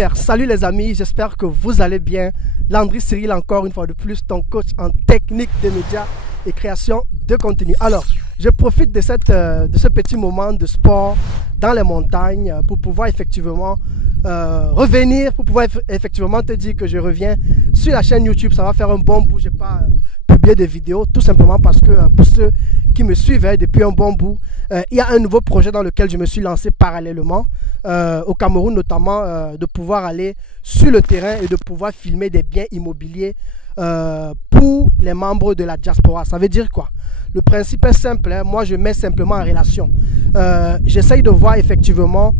Super, salut les amis, j'espère que vous allez bien. Landry Cyril encore une fois de plus, ton coach en technique de médias et création de contenu. Alors, je profite de ce petit moment de sport dans les montagnes pour pouvoir effectivement revenir, pour pouvoir effectivement te dire que je reviens sur la chaîne YouTube. Ça va faire un bon bout, je n'ai pas publié de vidéos, tout simplement parce que pour ceux qui me suivent depuis un bon bout, il y a un nouveau projet dans lequel je me suis lancé parallèlement au Cameroun, notamment de pouvoir aller sur le terrain et de pouvoir filmer des biens immobiliers pour les membres de la diaspora. Ça veut dire quoi? Le principe est simple, hein? Moi je mets simplement en relation. J'essaye de voir effectivement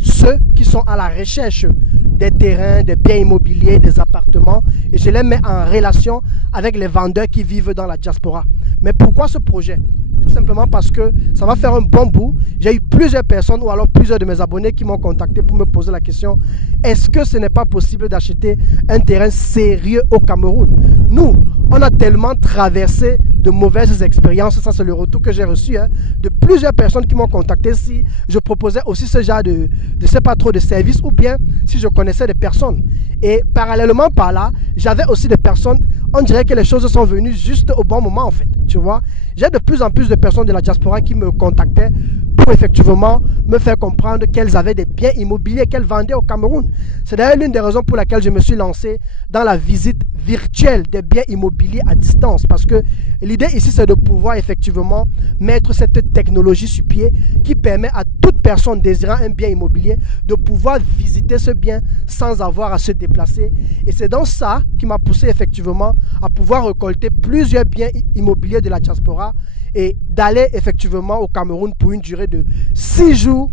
ceux qui sont à la recherche des terrains, des biens immobiliers, des appartements, et je les mets en relation avec les vendeurs qui vivent dans la diaspora. Mais pourquoi ce projet? Tout simplement parce que ça va faire un bon bout. J'ai eu plusieurs personnes ou alors plusieurs de mes abonnés qui m'ont contacté pour me poser la question: est-ce que ce n'est pas possible d'acheter un terrain sérieux au Cameroun? Nous, on a tellement traversé de mauvaises expériences, ça c'est le retour que j'ai reçu de plusieurs personnes qui m'ont contacté si je proposais aussi ce genre de sais pas trop de services ou bien si je connaissais des personnes. Et parallèlement par là, j'avais aussi des personnes, on dirait que les choses sont venues juste au bon moment en fait, tu vois. J'ai de plus en plus de personnes de la diaspora qui me contactaient pour effectivement me faire comprendre qu'elles avaient des biens immobiliers qu'elles vendaient au Cameroun. C'est d'ailleurs l'une des raisons pour laquelle je me suis lancé dans la visite virtuelle des biens immobiliers à distance, parce que l'idée ici c'est de pouvoir effectivement mettre cette technologie sur pied qui permet à toute personne désirant un bien immobilier de pouvoir visiter ce bien sans avoir à se déplacer. Et c'est donc ça qui m'a poussé effectivement à pouvoir récolter plusieurs biens immobiliers de la diaspora et d'aller effectivement au Cameroun pour une durée de 6 jours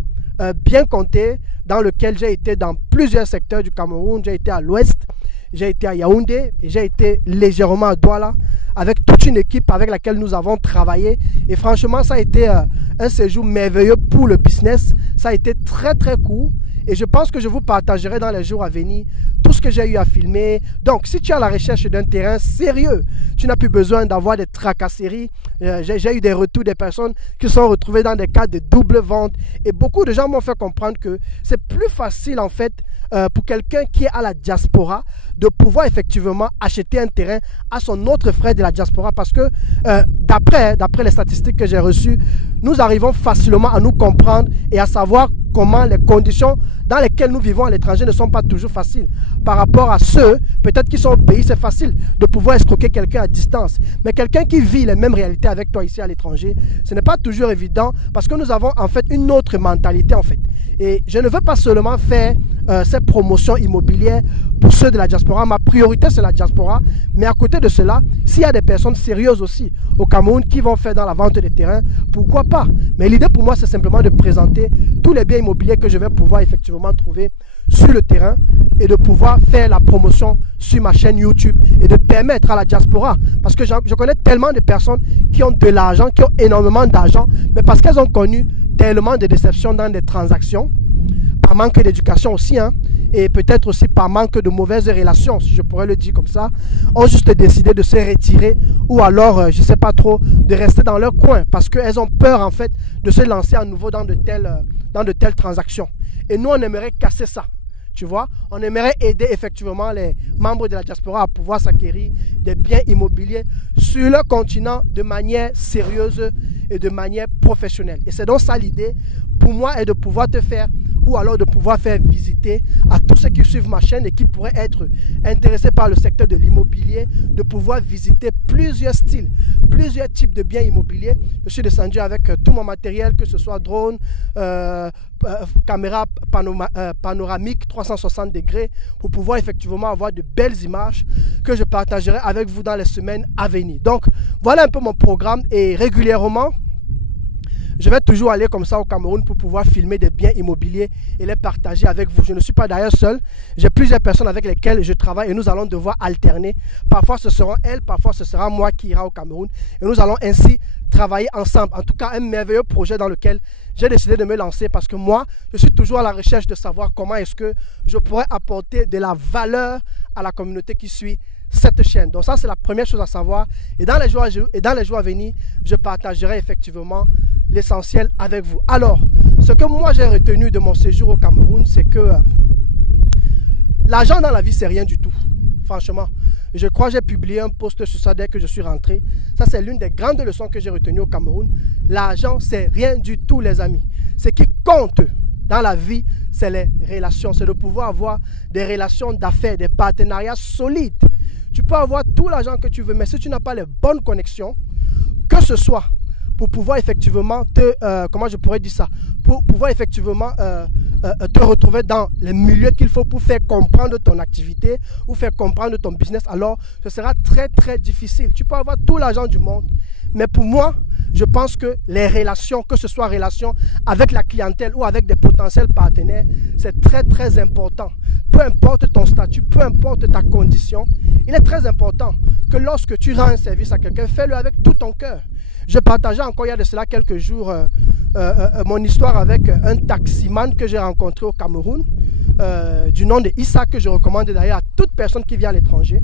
bien comptés, dans lequel j'ai été dans plusieurs secteurs du Cameroun. J'ai été à l'ouest, j'ai été à Yaoundé et j'ai été légèrement à Douala avec toute une équipe avec laquelle nous avons travaillé. Et franchement, ça a été un séjour merveilleux pour le business. Ça a été très très court. Et je pense que je vous partagerai dans les jours à venir tout ce que j'ai eu à filmer. Donc, si tu es à la recherche d'un terrain sérieux, tu n'as plus besoin d'avoir des tracasseries. J'ai eu des retours des personnes qui se sont retrouvées dans des cas de double vente. Et beaucoup de gens m'ont fait comprendre que c'est plus facile en fait pour quelqu'un qui est à la diaspora de pouvoir effectivement acheter un terrain à son autre frère de la diaspora, parce que d'après les statistiques que j'ai reçues, nous arrivons facilement à nous comprendre et à savoir comment les conditions dans lesquelles nous vivons à l'étranger ne sont pas toujours faciles. Par rapport à ceux, peut-être qui sont au pays, c'est facile de pouvoir escroquer quelqu'un à distance. Mais quelqu'un qui vit les mêmes réalités avec toi ici à l'étranger, ce n'est pas toujours évident, parce que nous avons en fait une autre mentalité en fait. Et je ne veux pas seulement faire cette promotion immobilière pour ceux de la diaspora. Ma priorité c'est la diaspora. Mais à côté de cela, s'il y a des personnes sérieuses aussi au Cameroun qui vont faire dans la vente des terrains, pourquoi pas? Mais l'idée pour moi c'est simplement de présenter tous les biens immobiliers que je vais pouvoir effectivement trouver sur le terrain et de pouvoir faire la promotion sur ma chaîne YouTube et de permettre à la diaspora, parce que je connais tellement de personnes qui ont de l'argent, qui ont énormément d'argent, mais parce qu'elles ont connu tellement de déceptions dans des transactions, par manque d'éducation aussi, et peut-être aussi par manque de mauvaises relations, si je pourrais le dire comme ça, ont juste décidé de se retirer ou alors, je ne sais pas trop, de rester dans leur coin parce qu'elles ont peur en fait de se lancer à nouveau dans de telles transactions. Et nous, on aimerait casser ça. Tu vois, on aimerait aider effectivement les membres de la diaspora à pouvoir s'acquérir des biens immobiliers sur le continent de manière sérieuse et de manière professionnelle. Et c'est donc ça l'idée pour moi, est de pouvoir te faire ou alors de pouvoir faire visiter à tous ceux qui suivent ma chaîne et qui pourraient être intéressés par le secteur de l'immobilier, de pouvoir visiter plusieurs styles, plusieurs types de biens immobiliers. Je suis descendu avec tout mon matériel, que ce soit drone, caméra panoramique 360 degrés, pour pouvoir effectivement avoir de belles images que je partagerai avec vous dans les semaines à venir. Donc voilà un peu mon programme, et régulièrement je vais toujours aller comme ça au Cameroun pour pouvoir filmer des biens immobiliers et les partager avec vous. Je ne suis pas d'ailleurs seul. J'ai plusieurs personnes avec lesquelles je travaille et nous allons devoir alterner. Parfois ce seront elles, parfois ce sera moi qui ira au Cameroun. Et nous allons ainsi travailler ensemble. En tout cas, un merveilleux projet dans lequel j'ai décidé de me lancer, parce que moi, je suis toujours à la recherche de savoir comment est-ce que je pourrais apporter de la valeur à la communauté qui suit cette chaîne. Donc ça, c'est la première chose à savoir. Et dans les jours à venir, je partagerai effectivement l'essentiel avec vous. Alors, ce que moi j'ai retenu de mon séjour au Cameroun, c'est que L'argent dans la vie, c'est rien du tout. Franchement. Je crois que j'ai publié un post sur ça dès que je suis rentré. Ça, c'est l'une des grandes leçons que j'ai retenues au Cameroun. L'argent, c'est rien du tout, les amis. Ce qui compte dans la vie, c'est les relations. C'est de pouvoir avoir des relations d'affaires, des partenariats solides. Tu peux avoir tout l'argent que tu veux, mais si tu n'as pas les bonnes connexions, que ce soit pour pouvoir effectivement comment je pourrais dire ça, pour pouvoir effectivement te retrouver dans les milieux qu'il faut pour faire comprendre ton activité ou faire comprendre ton business, alors ce sera très très difficile. Tu peux avoir tout l'argent du monde, mais pour moi, je pense que les relations, que ce soit relations avec la clientèle ou avec des potentiels partenaires, c'est très très important. Peu importe ton statut, peu importe ta condition, il est très important que lorsque tu rends un service à quelqu'un, fais-le avec tout ton cœur. Je partageais encore il y a de cela quelques jours mon histoire avec un taximan que j'ai rencontré au Cameroun, du nom de Issa, que je recommande d'ailleurs à toute personne qui vient à l'étranger.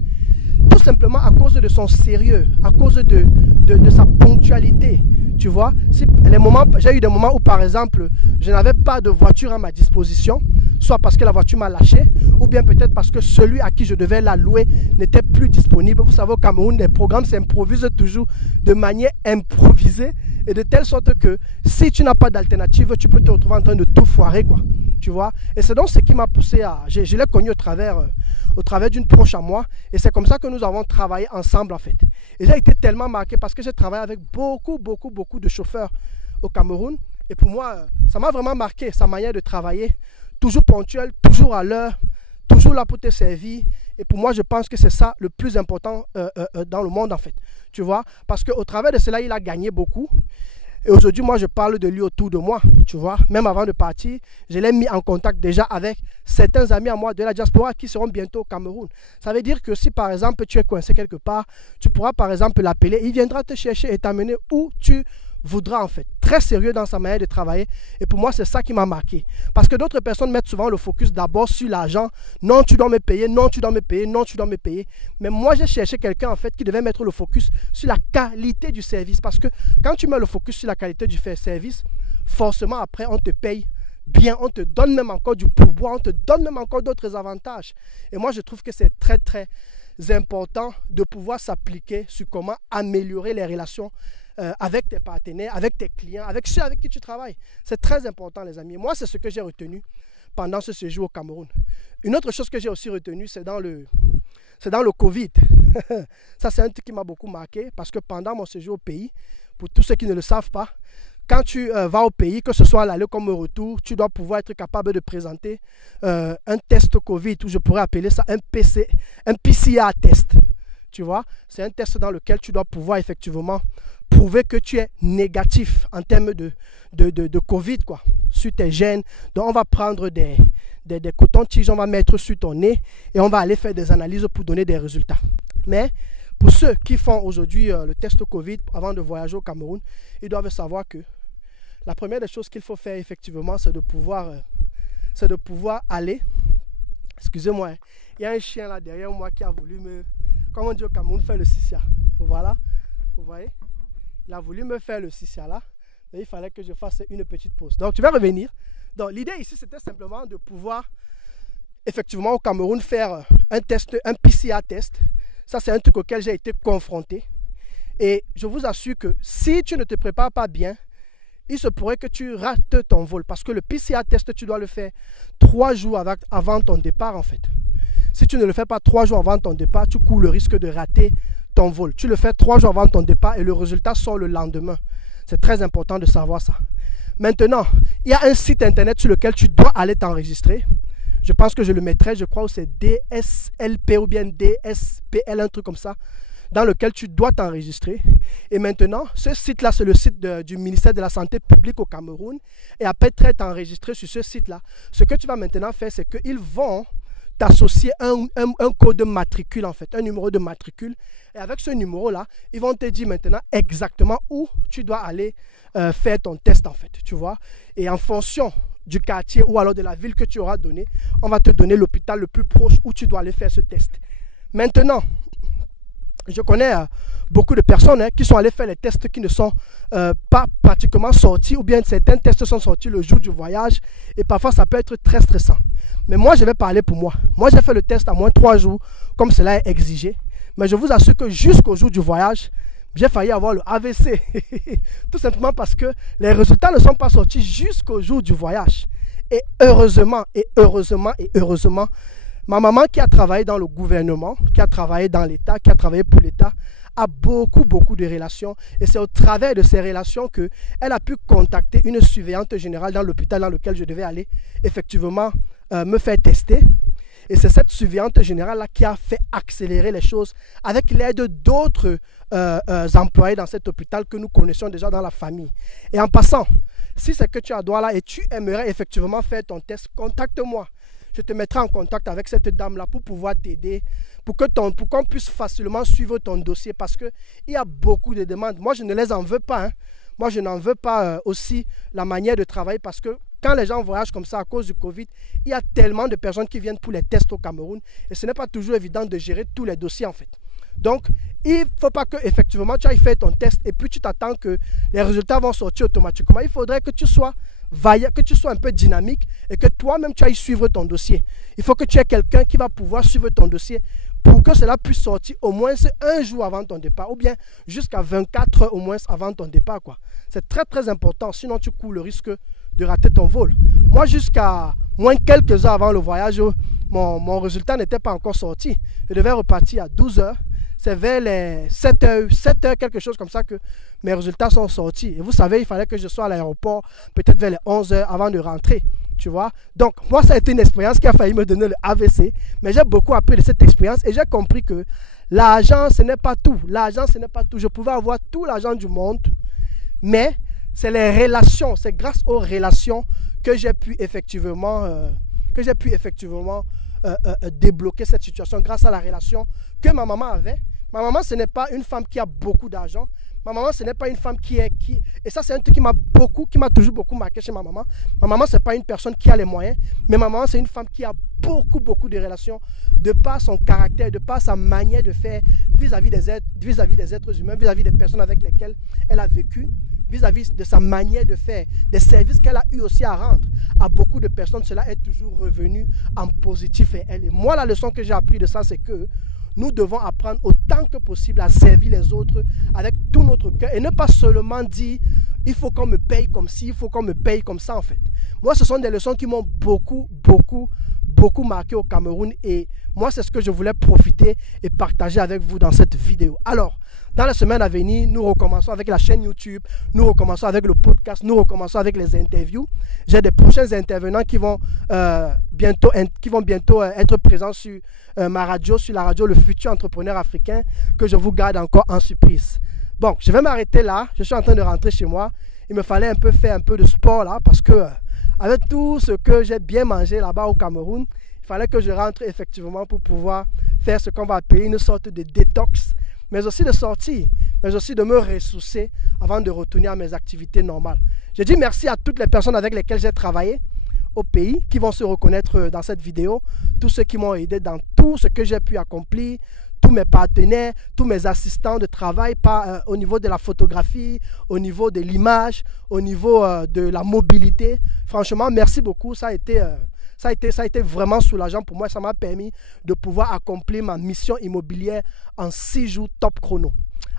Tout simplement à cause de son sérieux, à cause de sa ponctualité. Tu vois, j'ai eu des moments où, par exemple, je n'avais pas de voiture à ma disposition, soit parce que la voiture m'a lâché, ou bien peut-être parce que celui à qui je devais la louer n'était plus disponible. Vous savez, au Cameroun, les programmes s'improvisent toujours de manière improvisée, et de telle sorte que si tu n'as pas d'alternative, tu peux te retrouver en train de tout foirer, quoi. Tu vois, et c'est donc ce qui m'a poussé à... Je l'ai connu au travers d'une proche à moi, et c'est comme ça que nous avons travaillé ensemble, en fait. Et j'ai été tellement marqué parce que j'ai travaillé avec beaucoup de chauffeurs au Cameroun, et pour moi, ça m'a vraiment marqué, sa manière de travailler, toujours ponctuel, toujours à l'heure, toujours là pour te servir. Et pour moi, je pense que c'est ça le plus important dans le monde, en fait. Tu vois, parce qu'au travers de cela, il a gagné beaucoup. Et aujourd'hui, moi, je parle de lui autour de moi, tu vois. Même avant de partir, je l'ai mis en contact déjà avec certains amis à moi de la diaspora qui seront bientôt au Cameroun. Ça veut dire que si, par exemple, tu es coincé quelque part, tu pourras, par exemple, l'appeler. Il viendra te chercher et t'amener où tu voudras, en fait. Très sérieux dans sa manière de travailler. Et pour moi, c'est ça qui m'a marqué. Parce que d'autres personnes mettent souvent le focus d'abord sur l'argent. Non, tu dois me payer, non, tu dois me payer, non, tu dois me payer. Mais moi, j'ai cherché quelqu'un, en fait, qui devait mettre le focus sur la qualité du service. Parce que quand tu mets le focus sur la qualité du service, forcément, après, on te paye bien. On te donne même encore du pourboire. On te donne même encore d'autres avantages. Et moi, je trouve que c'est très, très important de pouvoir s'appliquer sur comment améliorer les relations avec tes partenaires, avec tes clients, avec ceux avec qui tu travailles. C'est très important, les amis. Moi, c'est ce que j'ai retenu pendant ce séjour au Cameroun. Une autre chose que j'ai aussi retenu, c'est dans le Covid. Ça, c'est un truc qui m'a beaucoup marqué parce que pendant mon séjour au pays, pour tous ceux qui ne le savent pas, quand tu vas au pays, que ce soit à l'aller comme au retour, tu dois pouvoir être capable de présenter un test Covid, ou je pourrais appeler ça un PCR test. Tu vois, c'est un test dans lequel tu dois pouvoir effectivement prouver que tu es négatif en termes de Covid, quoi, sur tes gènes. Donc, on va prendre des cotons-tiges, on va mettre sur ton nez et on va aller faire des analyses pour donner des résultats. Mais pour ceux qui font aujourd'hui le test Covid avant de voyager au Cameroun, ils doivent savoir que la première des choses qu'il faut faire effectivement, c'est de pouvoir aller. Excusez-moi, il y a un chien là derrière moi qui a voulu me... Comme on dit au Cameroun, faire le sissia. Voilà, vous voyez, il a voulu me faire le sissia là, mais il fallait que je fasse une petite pause. Donc, tu vas revenir. Donc, l'idée ici, c'était simplement de pouvoir, effectivement, au Cameroun, faire un PCR test. Ça, c'est un truc auquel j'ai été confronté. Et je vous assure que si tu ne te prépares pas bien, il se pourrait que tu rates ton vol. Parce que le PCR test, tu dois le faire 3 jours avant ton départ, en fait. Si tu ne le fais pas 3 jours avant ton départ, tu cours le risque de rater ton vol. Tu le fais 3 jours avant ton départ et le résultat sort le lendemain. C'est très important de savoir ça. Maintenant, il y a un site internet sur lequel tu dois aller t'enregistrer. Je pense que je le mettrai, je crois que c'est DSLP ou bien DSPL, un truc comme ça, dans lequel tu dois t'enregistrer. Et maintenant, ce site-là, c'est le site du ministère de la Santé publique au Cameroun. Et après être enregistré sur ce site-là, ce que tu vas maintenant faire, c'est qu'ils vont t'associer un code de matricule, en fait, un numéro de matricule. Et avec ce numéro-là, ils vont te dire maintenant exactement où tu dois aller faire ton test, en fait, tu vois. Et en fonction du quartier ou alors de la ville que tu auras donné, on va te donner l'hôpital le plus proche où tu dois aller faire ce test. Maintenant, Je connais beaucoup de personnes qui sont allées faire les tests qui ne sont pas pratiquement sortis, ou bien certains tests sont sortis le jour du voyage, et parfois ça peut être très stressant. Mais moi, je vais parler pour moi. Moi, j'ai fait le test à moins 3 jours, comme cela est exigé. Mais je vous assure que jusqu'au jour du voyage, j'ai failli avoir le AVC. Tout simplement parce que les résultats ne sont pas sortis jusqu'au jour du voyage. Et heureusement, ma maman qui a travaillé dans le gouvernement, qui a travaillé dans l'État, qui a travaillé pour l'État, a beaucoup de relations. Et c'est au travers de ces relations qu'elle a pu contacter une surveillante générale dans l'hôpital dans lequel je devais aller effectivement me faire tester. Et c'est cette surveillante générale-là qui a fait accélérer les choses avec l'aide d'autres employés dans cet hôpital que nous connaissions déjà dans la famille. Et en passant, si c'est que tu as droit là et tu aimerais effectivement faire ton test, contacte-moi. Je te mettrai en contact avec cette dame-là pour pouvoir t'aider, pour qu'on puisse facilement suivre ton dossier parce qu'il y a beaucoup de demandes. Moi, je ne les en veux pas. Moi, je n'en veux pas aussi la manière de travailler parce que quand les gens voyagent comme ça à cause du Covid, il y a tellement de personnes qui viennent pour les tests au Cameroun et ce n'est pas toujours évident de gérer tous les dossiers en fait. Donc, il ne faut pas que effectivement tu ailles faire ton test et puis tu t'attends que les résultats vont sortir automatiquement. Il faudrait que tu sois vaillant, que tu sois un peu dynamique et que toi-même tu ailles suivre ton dossier. Il faut que tu aies quelqu'un qui va pouvoir suivre ton dossier pour que cela puisse sortir au moins un jour avant ton départ ou bien jusqu'à 24 heures au moins avant ton départ, quoi. C'est très important, sinon tu cours le risque de rater ton vol. Moi, jusqu'à moins quelques heures avant le voyage, mon résultat n'était pas encore sorti. Je devais repartir à 12 heures. C'est vers les 7 heures, quelque chose comme ça que mes résultats sont sortis. Et vous savez, il fallait que je sois à l'aéroport peut-être vers les 11 heures avant de rentrer. Tu vois? Donc, moi, ça a été une expérience qui a failli me donner le AVC. Mais j'ai beaucoup appris de cette expérience et j'ai compris que l'argent, ce n'est pas tout. L'argent, ce n'est pas tout. Je pouvais avoir tout l'argent du monde, mais c'est les relations, c'est grâce aux relations que j'ai pu effectivement, débloquer cette situation grâce à la relation que ma maman avait. Ma maman, ce n'est pas une femme qui a beaucoup d'argent. Ma maman, ce n'est pas une femme et ça, c'est un truc qui m'a toujours beaucoup marqué chez ma maman. Ma maman, ce n'est pas une personne qui a les moyens, mais ma maman, c'est une femme qui a beaucoup de relations de par son caractère, de par sa manière de faire vis-à-vis des êtres humains, vis-à-vis des personnes avec lesquelles elle a vécu, vis-à-vis de sa manière de faire, des services qu'elle a eu aussi à rendre à beaucoup de personnes. Cela est toujours revenu en positif et elle. Et moi, la leçon que j'ai appris de ça, c'est que nous devons apprendre autant que possible à servir les autres avec tout notre cœur et ne pas seulement dire il faut qu'on me paye comme ci, il faut qu'on me paye comme ça en fait. Moi, ce sont des leçons qui m'ont beaucoup marqué au Cameroun et moi, c'est ce que je voulais profiter et partager avec vous dans cette vidéo. Alors, dans la semaine à venir, nous recommençons avec la chaîne YouTube, nous recommençons avec le podcast, nous recommençons avec les interviews. J'ai des prochains intervenants qui vont bientôt être présents sur ma radio, sur la radio Le Futur Entrepreneur Africain, que je vous garde encore en surprise. Bon, je vais m'arrêter là. Je suis en train de rentrer chez moi. Il me fallait faire un peu de sport là parce que avec tout ce que j'ai bien mangé là-bas au Cameroun, il fallait que je rentre effectivement pour pouvoir faire ce qu'on va appeler une sorte de détox, mais aussi de sortir, mais aussi de me ressourcer avant de retourner à mes activités normales. Je dis merci à toutes les personnes avec lesquelles j'ai travaillé au pays, qui vont se reconnaître dans cette vidéo, tous ceux qui m'ont aidé dans tout ce que j'ai pu accomplir, tous mes partenaires, tous mes assistants de travail, au niveau de la photographie, au niveau de l'image, au niveau de la mobilité. Franchement, merci beaucoup, ça a été vraiment soulageant pour moi. Ça m'a permis de pouvoir accomplir ma mission immobilière en 6 jours top chrono.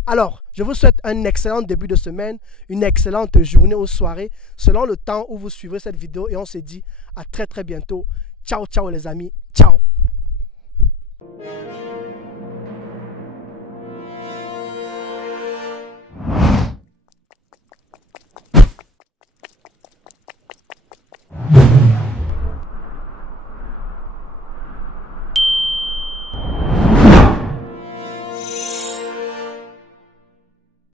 Alors, je vous souhaite un excellent début de semaine, une excellente journée ou soirée, selon le temps où vous suivrez cette vidéo. Et on se dit à très bientôt. Ciao les amis, ciao.